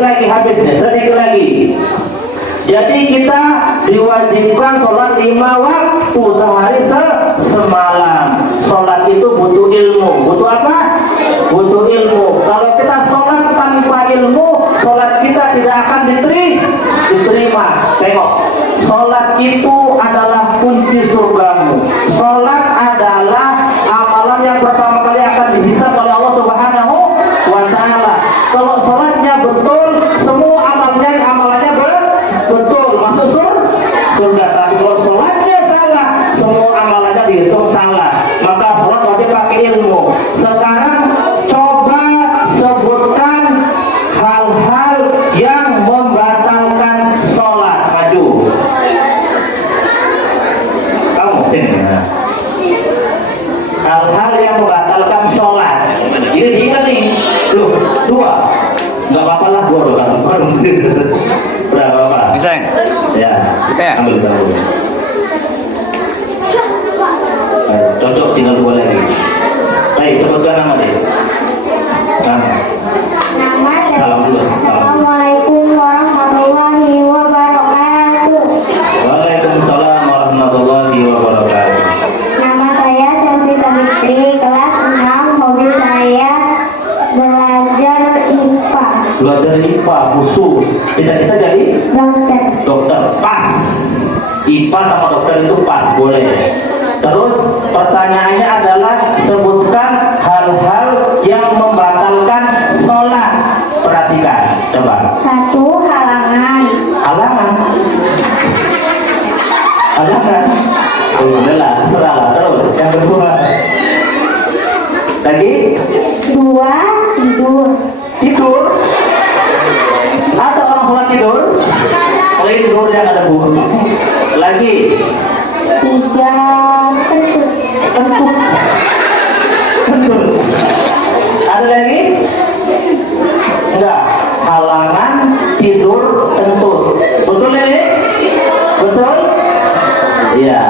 sedikit lagi habisnya, sedikit lagi. Jadi kita diwajibkan sholat 5 waktu sehari semalam. Sholat itu butuh ilmu. Butuh apa? Butuh ilmu. Kalau kita sholat tanpa ilmu, sholat kita tidak akan diterima. Tengok, sholat itu adalah kunci surgamu. Sholat adalah amalan yang pertama kali akan dihisab oleh Allah Subhanahu wa Ta'ala. Kalau sholatnya betul, semua amalannya betul, masuk surga. Tapi kalau sholatnya salah, semua amalannya dihitung salah. Maka sholat wajib pakai ilmu. Sekarang coba sebutkan hal-hal yang membatalkan sholat. Maju. Kamu hal-hal yang membatalkan sholat. Ini diingat nih. Loh, 2. Nggak apa-apa lah, 2 berapa Pak? Bisa ya? Ya. Ambil dulu. Cocok, tinggal 2 lagi. Baik, sebutkan nama deh. Nama salam dulu. Assalamualaikum warahmatullahi wabarakatuh. Waalaikumsalam warahmatullahi wabarakatuh. Nama saya Syamsita Fitri, kelas 6. Hobi saya belajar IPA. Belajar IPA khusus. Kita jadi dokter. Pas. IPA sama dokter itu pas, boleh. Terus pertanyaannya adalah sebutkan hal-hal yang membatalkan sholat. Perhatikan, coba. 1. Halangan. Halangan. Alhamdulillah, serahlah. Terus yang kedua. Lagi? 2. Tidur. Ada orang sholat tidur? Kalau tidur yang ada Bu. Lagi? 3. Kentut. Ada lagi? Enggak. Halangan, tidur, kentut. Betul ini? Betul? Iya.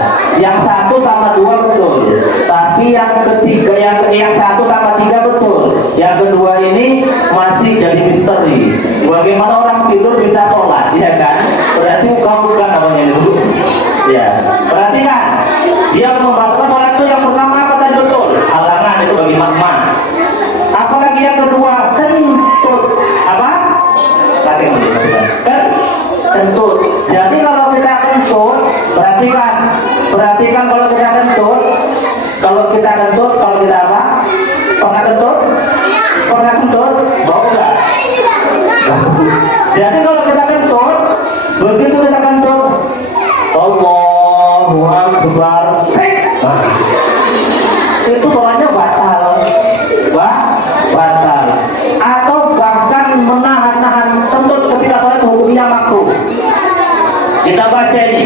Yang 1 sama 2 betul. Tapi yang ketiga, yang 1 sama 3 betul. Yang kedua ini masih jadi misteri. Bagaimana orang tidur bisa sholat, ya kan? Berarti kamu bukan namanya dulu. Ya. Perhatikan. Dia membatalkan sholat itu yang pertama apa tadi betul? Halangan itu bagi makma. Apalagi yang kedua, kentut. Apa? Kentut. Jadi kalau kita kentut, perhatikan kalau kita kentut, kalau kita apa? Pernah kentut? Bau enggak? Jadi kalau kita kentut, begitu kita kentut, Allahu Akbar, itu sholatnya batal. Atau bahkan menahan kentut ketika sholat hukumnya makruh. Kita baca ini.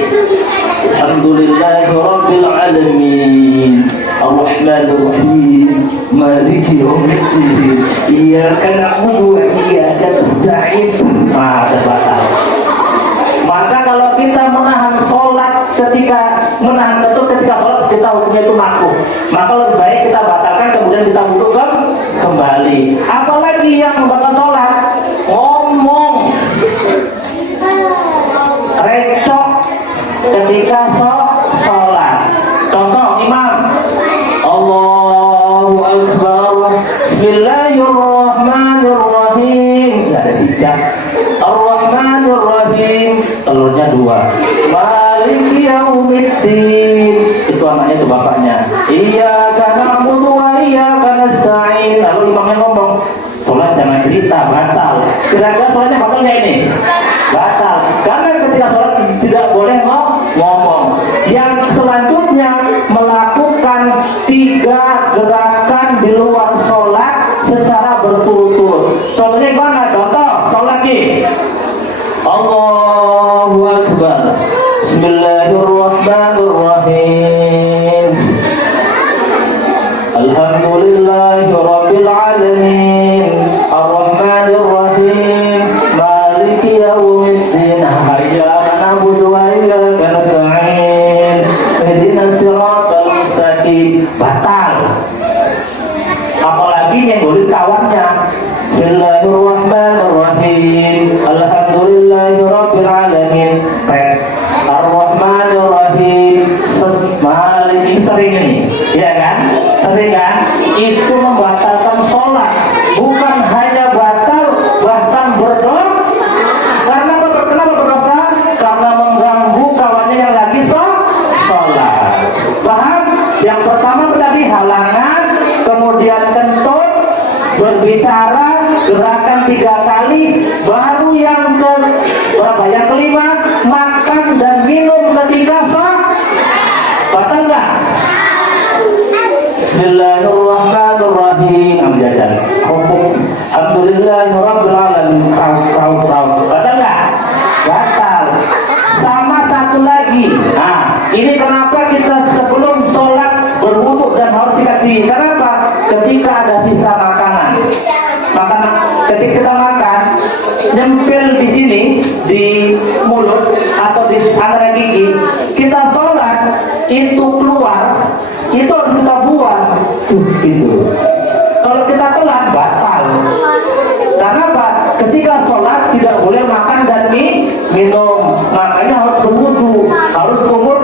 Alhamdulillahirabbil alamin. Ar-Rahmanir-Rahim. Maliki yaumiddin. Iyyaka na'budu wa iyyaka nasta'in. Batal. Maka kalau kita menahan sholat ketika sholat, kita hukumnya itu makruh. Maka lebih baik kita batalkan, kemudian kita wudhu kembali. Apalagi yang membatalkan sholat, ngomong, recok ketika sholat. Contoh imam, Allahu Akbar, Bismillahirrahmanirrahim. Tidak ada cicak. Ar-Rahmanir-Rahim, telurnya 2. Maliki yaumiddin, itu anaknya, itu bapaknya. Iyyaka na'budu wa iyyaka nasta'in. Lalu imamnya ngomong, sholat jangan cerita, batal. Kira-kira sholatnya batal nggak ini? Batal. Karena ketika sholat tidak boleh ngomong. Yang selanjutnya melakukan 3 gerakan di luar sholat secara berturut-turut. Contohnya gimana? Contoh, sholat lagi. Allahu Akbar. Bismillahirrahmanirrahim. Alhamdulillahirabbil alamin. Ar-Rahmanir-Rahim. Maliki yaumiddin. Iyyaka na'budu wa iyyaka nasta'in. Ihdinas siratal mustaqim. Batal. Apalagi nyenggolin kawannya. Bismillahirrahmanirrahim. makan 3 kali, baru yang ke berapa? Yang kelima makan dan minum ketika sholat. Batal nggak? Bismillahirrahmanirrahim. Amjajan. Alhamdulillahirabbil alamin. Batal nggak? Batal. Sama satu lagi. Nah, ini kenapa kita sebelum sholat berwudu dan harus dikasih? Kenapa? Ketika ada sisa makanan, ketika kita makan, nyempil di sini di mulut atau di antara gigi, kita sholat itu keluar, itu harus kita buang. Gitu. Kalau kita telat batal. Karena apa? Ketika sholat tidak boleh makan dan minum, makanya harus berwudu, harus kumur.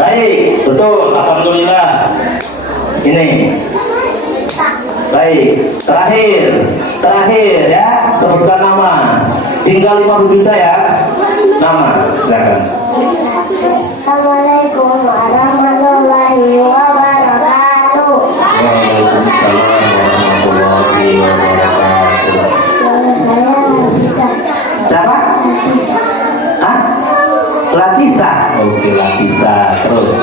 Baik, betul, alhamdulillah. Ini baik, terakhir ya, sebutkan nama. Tinggal 50 juta ya. Nama, silakan. Assalamualaikum warahmatullahi wabarakatuh. Waalaikumsalam warahmatullahi wabarakatuh. Siapa? Hah? Latisa. Oke, Latisa. Terus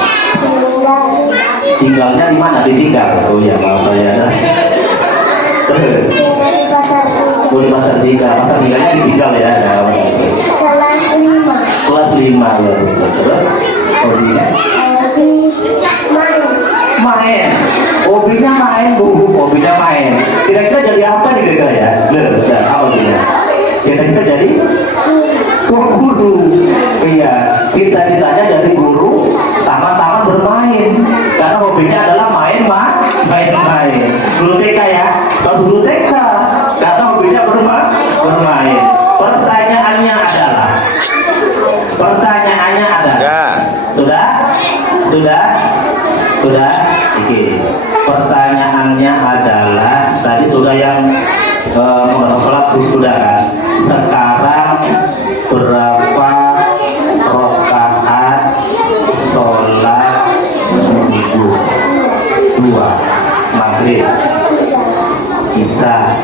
tinggalnya di mana? Ditinggal. Oh ya, maaf saya. Terus di Pasar Tiga. Pasar Tiganya ditinggal ya. Kelas 5 ya. Terus hobinya? Main. Hobinya main, Bu. Hobinya main. Kira-kira jadi apa nih kira-kira ya? Apa dia? Kira-kira jadi guru. Iya, cita-citanya jadi guru, taman-taman bermain. Karena hobinya adalah main. Guru TK ya, kalau guru TK, karena hobinya bermain. Pertanyaannya adalah, Ya. Sudah. Oke. Pertanyaannya adalah, tadi sudah yang sholat sudah kan? Sekarang berapa rakaat sholat subuh? 2. Maghrib, isya,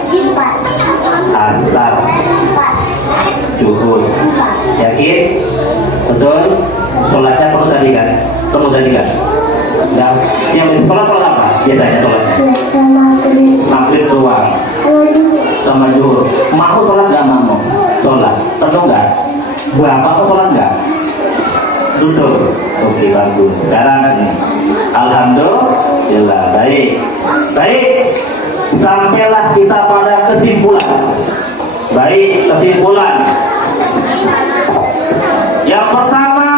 asar, zuhur. Yakin? Betul? Sholatnya perlu tadi kan? Nah, yang sholat apa? Biasanya sholatnya maghrib doang sama zuhur. Mau sholat nggak mau? Sholat, tentu nggak? Berapa mau sholat nggak? Betul. Oke, bagus. Sekarang alhamdulillah. Baik. Sampailah kita pada kesimpulan. Yang pertama,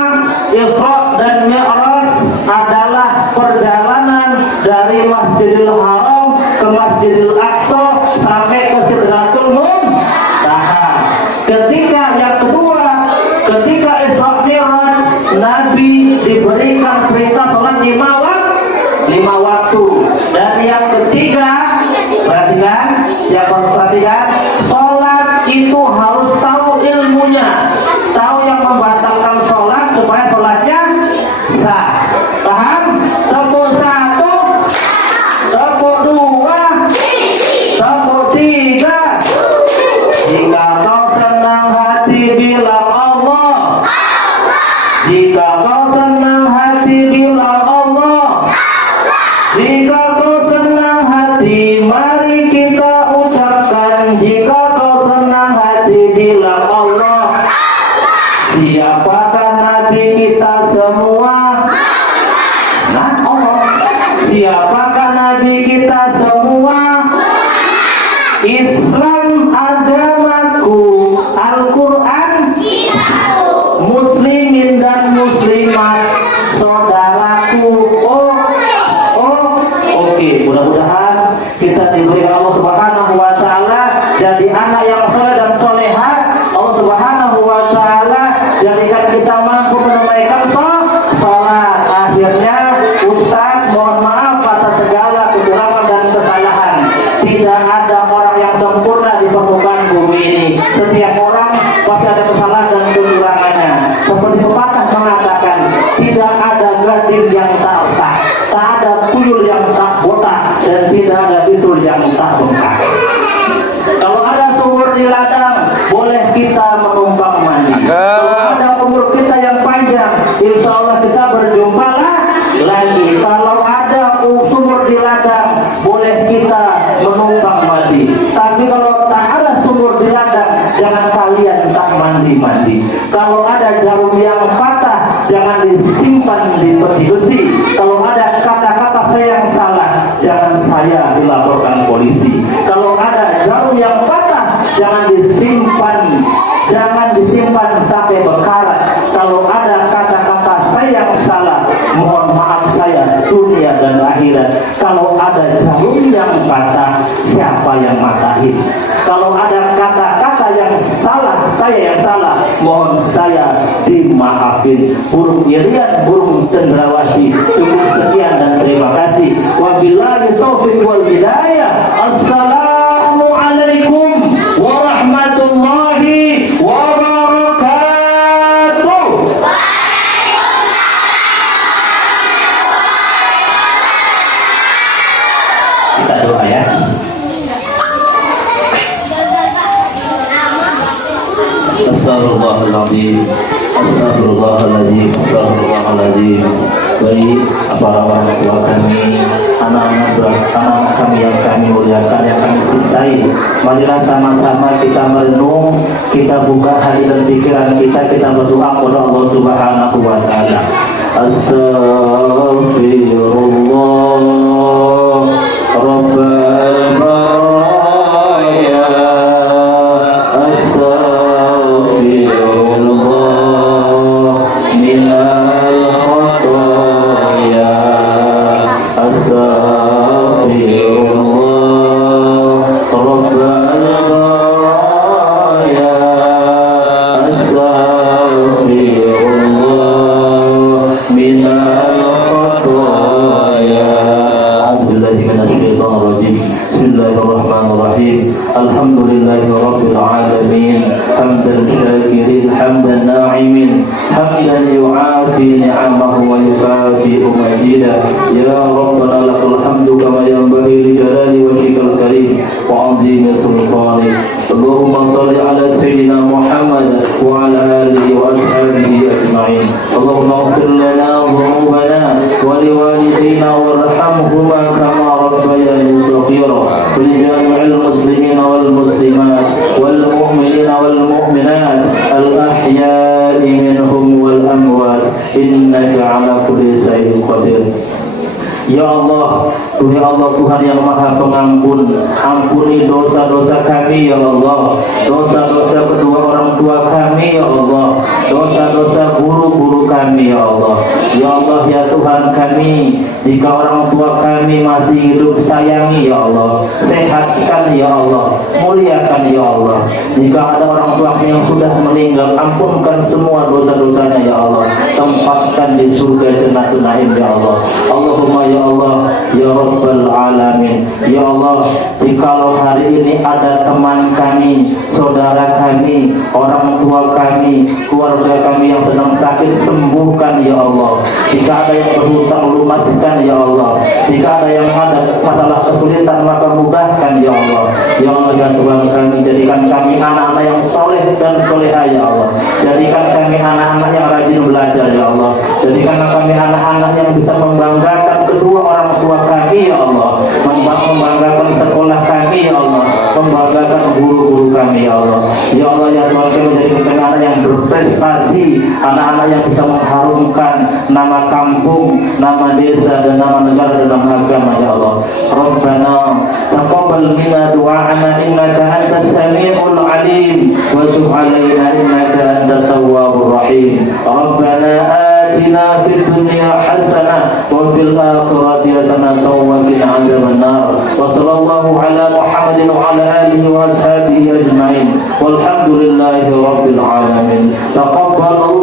Isra dan Mi'raj adalah perjalanan dari Masjidil Haram ke Masjidil Aqsa sampai ke Sidratul Muntaha. Yang kedua, ketika Isra Mi'raj, Nabi diberikan perintah sholat 5 waktu. Dan yang ketiga, perhatikan, sholat itu harus tahu ilmunya, tahu yang membatalkan sholat supaya sholatnya sah. Paham? Tepuk 1, tepuk 2, tepuk 3. Jika kau senang hati bilang Allah. Jika kau senang hati bilang Allah. Jika kau senang hati, mari kita ucapkan. Jika kau senang hati bilang Allah. Siapakah Nabi kita semua? Nah, Allah. Siapakah Nabi kita semua? Islam agamaku, Al-Quran, muslimin dan muslimat saudaraku. Oke, mudah-mudahan kita diberi Allah Subhanahu wa taala jadi anak yang soleh dan soleha. Allah Subhanahu wa taala jadikan kita mampu menunaikan sholat. Akhirnya Ustaz mohon maaf atas segala kekurangan dan kesalahan. Tidak ada orang yang sempurna di permukaan bumi ini. Setiap orang pasti ada kesalahan dan kekurangannya. Seperti pepatah mengatakan, tidak ada gading yang tak sah, tak ada tuyul yang tak botak, dan tidak ada bisul yang tak bengkak. di ladang, boleh kita menumpang mandi. Kalau ada umur kita yang panjang, insya Allah kita berjumpa lagi. Kalau ada sumur di ladang, boleh kita menumpang mandi. Tapi kalau tak ada sumur di ladang, jangan kalian tak mandi-mandi. Kalau ada jarum yang patah, jangan disimpan di peti besi. Kalau ada kata-kata saya yang salah, jangan saya dilaporkan polisi. Kalau ada jarum yang patah, jangan disimpan sampai berkarat. Kalau ada kata-kata saya yang salah, mohon maaf saya dunia dan akhirat. Kalau ada jarum yang patah, siapa yang matahin? Kalau ada kata-kata yang salah, saya yang salah, mohon saya dimaafin. Burung irian, burung cendrawasih. Cukup sekian dan terima kasih. Wabillahi taufiq wal hidayah. Assalamualaikum warahmatullahi wabarakatuh. Kita doa ya. Astagfirullahaladzim, astagfirullahaladzim, astagfirullahaladzim. Baik para orang tua kami, anak-anak kami yang kami muliakan, yang kami cintai, marilah sama-sama kita merenung, kita buka hati dan pikiran kita berdoa kepada Allah Subhanahu wa Ta'ala. Astagfirullah Rabbal baraya. Alhamdulillahi rabbil alamin, hamdan syakirin, hamdan na'imin, hamdan yu'afi ni'amahu wa yukafi'u majidah. Ya Rabbana lakal hamdu kama yanbaghi li jalali wajhikal karim wa 'azimi sultanik. Allahumma shalli ala sayyidina Muhammad wa ala alihi wa ashabihi ajma'in. Allahumma ighfir lana dhunubana wa liwalidayna warhamhuma kama rabbayani shaghira. Wa li jami'il muslimin wal muslimat wal mu'minin wal mu'minat al ahya'i minhum wal amwat innaka ala kulli shay'in qadir. Ya Allah, Tuhan Allah, Tuhan yang Maha Pengampun, ampuni dosa-dosa kami ya Allah, dosa-dosa kedua orang tua kami ya Allah, dosa-dosa guru-guru kami ya Allah. Ya Allah ya Tuhan kami, jika orang tua kami masih hidup, sayangi ya Allah, sehatkan ya Allah, muliakan ya Allah. Jika ada orang tua yang sudah meninggal, ampunkan semua dosa-dosanya ya Allah, tempatkan di surga Jannatul Naim ya Allah. Allahumma ya Allah, ya Rabbal Alamin. Ya Allah, jikalau hari ini ada teman kami, saudara kami, orang tua kami, keluarga kami yang sedang sakit, sembuhkan ya Allah. Jika ada yang berhutang, lunaskan ya Allah. Jika ada yang ada masalah kesulitan, maka mudahkan ya Allah. Ya Allah ya Tuhan kami, jadikan kami anak-anak yang soleh dan soleha ya Allah. Jadikan kami anak-anak yang rajin belajar ya Allah. Jadikan kami anak-anak yang bisa membanggakan kedua orang tua kami ya Allah, membanggakan sekolah kami ya Allah, membanggakan guru-guru kami ya Allah. Ya Allah ya Tuhan kami, menjadikan anak yang berprestasi, anak-anak yang bisa mengharumkan nama kampung, nama desa dan nama negara dalam agama ya Allah. Rabbana taqabbal minna du'ana innaka antas sami'ul alim wa tub 'alaina innaka antat tawwabur rahim. Rabbana atina fid dunya hasanah wa fil akhirati hasanah wa qina adzaban nar. Wa sallallahu ala Muhammadin wa ala alihi wa ashabihi ajma'in. Walhamdulillahi rabbil alamin. Taqabbal